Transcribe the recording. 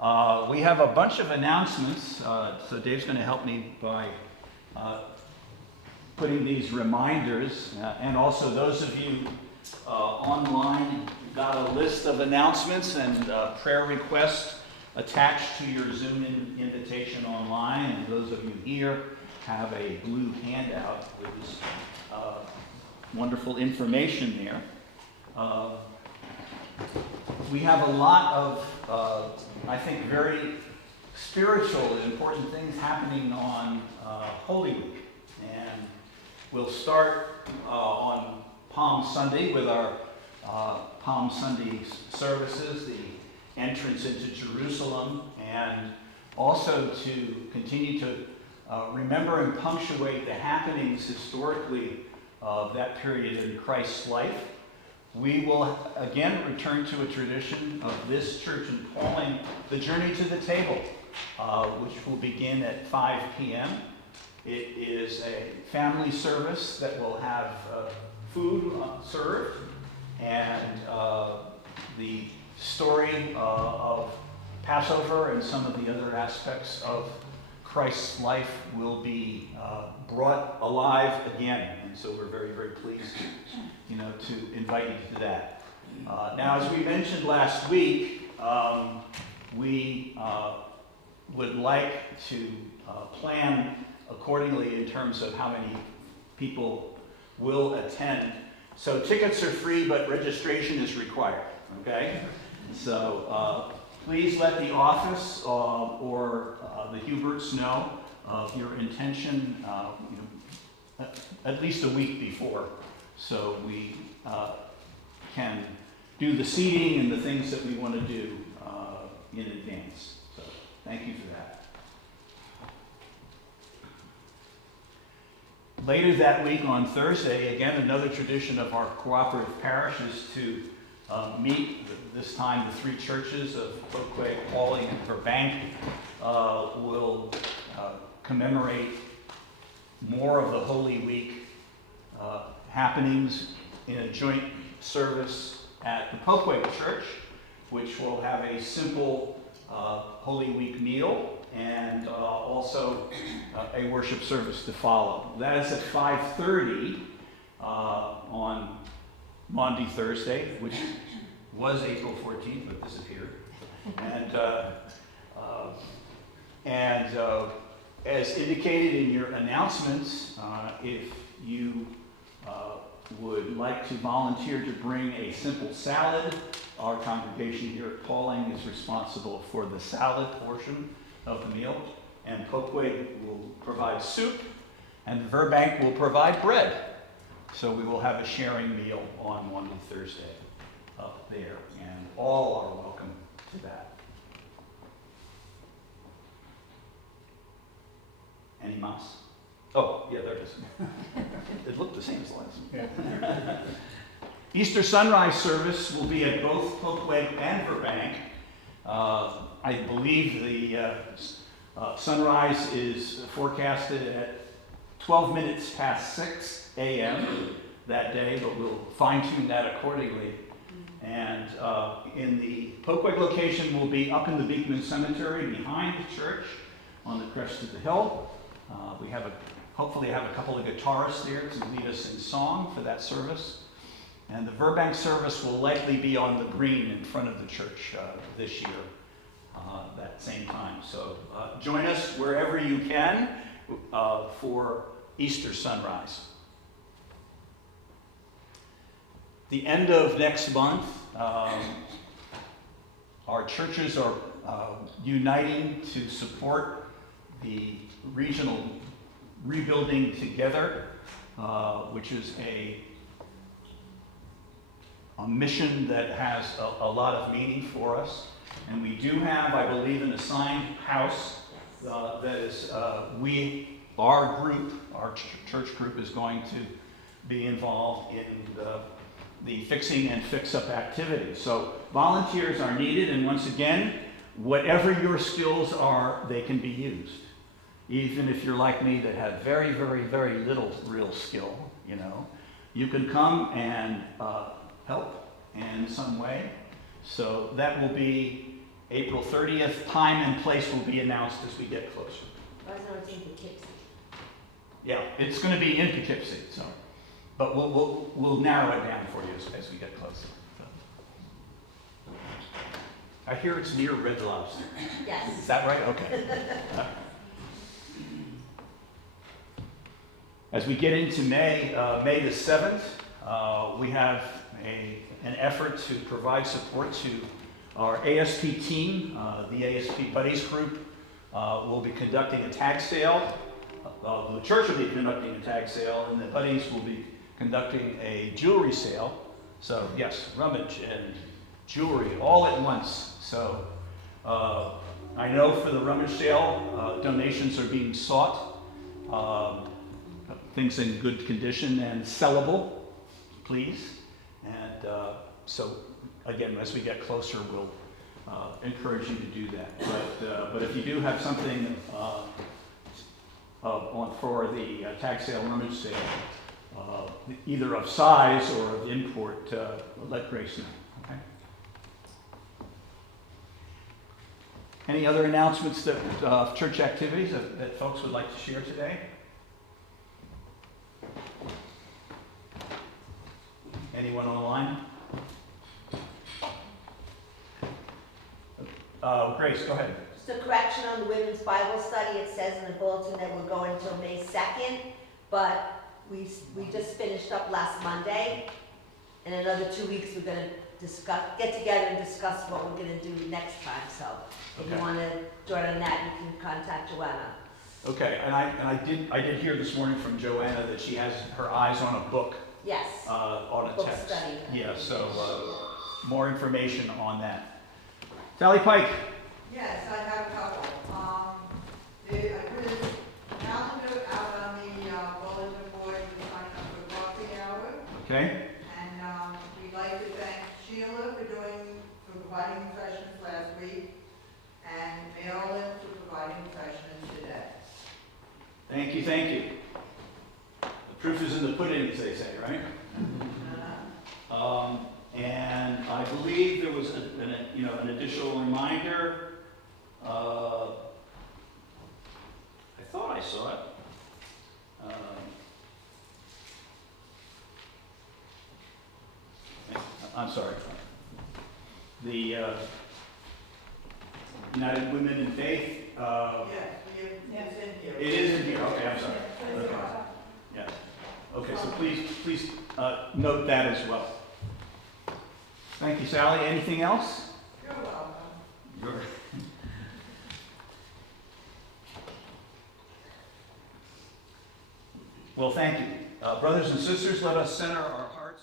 We have a bunch of announcements, so Dave's going to help me by putting these reminders, and also those of you online got a list of announcements and prayer requests attached to your Zoom invitation online, and those of you here have a blue handout with this wonderful information there. We have a lot of, I think, very spiritual and important things happening on Holy Week. And we'll start on Palm Sunday with our Palm Sunday services, the entrance into Jerusalem, and also to continue to remember and punctuate the happenings historically of that period in Christ's life. We will again return to a tradition of this church in calling the Journey to the Table, which will begin at 5 p.m. It is a family service that will have food served, and the story of Passover and some of the other aspects of Christ's life will be brought alive again, and so we're very, very pleased, to invite you to that. Now, as we mentioned last week, we would like to plan accordingly in terms of how many people will attend. So tickets are free, but registration is required. Okay, so please let the office or the Huberts know of your intention, at least a week before, so we can do the seating and the things that we want to do in advance. So thank you for that. Later that week on Thursday, again, another tradition of our cooperative parish is to meet, this time the three churches of Oakway, Pauling, and Burbank will commemorate more of the Holy Week happenings in a joint service at the Oakway Church, which will have a simple Holy Week meal and also a worship service to follow. That is at 5:30 on Maundy Thursday, which was April 14th, but disappeared. And as indicated in your announcements, if you would like to volunteer to bring a simple salad, our congregation here at Pauling is responsible for the salad portion of the meal, and Oakway will provide soup, and Burbank will provide bread. So we will have a sharing meal on Monday, Thursday up there, and all are welcome to that. Any mas? Oh, yeah, there it is. It looked the same as last. Easter sunrise service will be at both Oakway and Burbank. I believe the sunrise is forecasted at 12 minutes past 6 a.m. that day, but we'll fine-tune that accordingly. And in the Oakway location, we'll be up in the Beekman Cemetery behind the church on the crest of the hill. We hopefully have a couple of guitarists there to lead us in song for that service. And the Burbank service will likely be on the green in front of the church this year, that same time. So join us wherever you can for Easter sunrise. The end of next month, our churches are uniting to support the regional Rebuilding Together, which is a mission that has a lot of meaning for us. And we do have, I believe, an assigned house that is, our group, our church group is going to be involved in the fixing and fix-up activities. So volunteers are needed, and once again, whatever your skills are, they can be used. Even if you're like me that have very, very, very little real skill, you can come and help in some way. So that will be April 30th. Time and place will be announced as we get closer. I was not in Poughkeepsie. Yeah, it's going to be in Poughkeepsie, so, but we'll narrow it down for you as we get closer. So. I hear it's near Red Lobster. Yes. Is that right? Okay. As we get into May, May the 7th, we have an effort to provide support to our ASP team. The ASP Buddies Group will be conducting a tag sale. The church will be conducting a tag sale, and the Buddies will be conducting a jewelry sale. So yes, rummage and jewelry all at once. So I know for the rummage sale, donations are being sought. Things in good condition and sellable, please. And so again, as we get closer, we'll encourage you to do that. But if you do have something for the tag sale, rummage sale, either of size or of import, let Grace know. Okay. Any other announcements that church activities that folks would like to share today? Anyone online? Grace, go ahead. Just a correction on the women's Bible study. It says in the bulletin that we're going until May 2nd, but we just finished up last Monday. In another 2 weeks, we're going to get together and discuss what we're going to do next time. So if you want to join on that, you can contact Joanna. Okay, and I did hear this morning from Joanna that she has her eyes on a book. Yes. On a book text. study. Yeah, so more information on that. Sally Pike. Yes, I have a couple. I put a calendar out on the bulletin board to sign up for coffee hour. Okay. And we'd like to thank Sheila for providing refreshments last week, and Marilyn for providing refreshments today. Thank you, thank you. The proof is in the pudding, as they say, right? And I believe there was an additional reminder. I thought I saw it. I'm sorry. The United Women in Faith. Yes, it's in here. It is in here. Okay, I'm sorry. Okay. Yeah. Okay, so please note that as well. Thank you, Sally. Anything else? You're welcome. You're... Well, thank you. Brothers and sisters, let us center our hearts.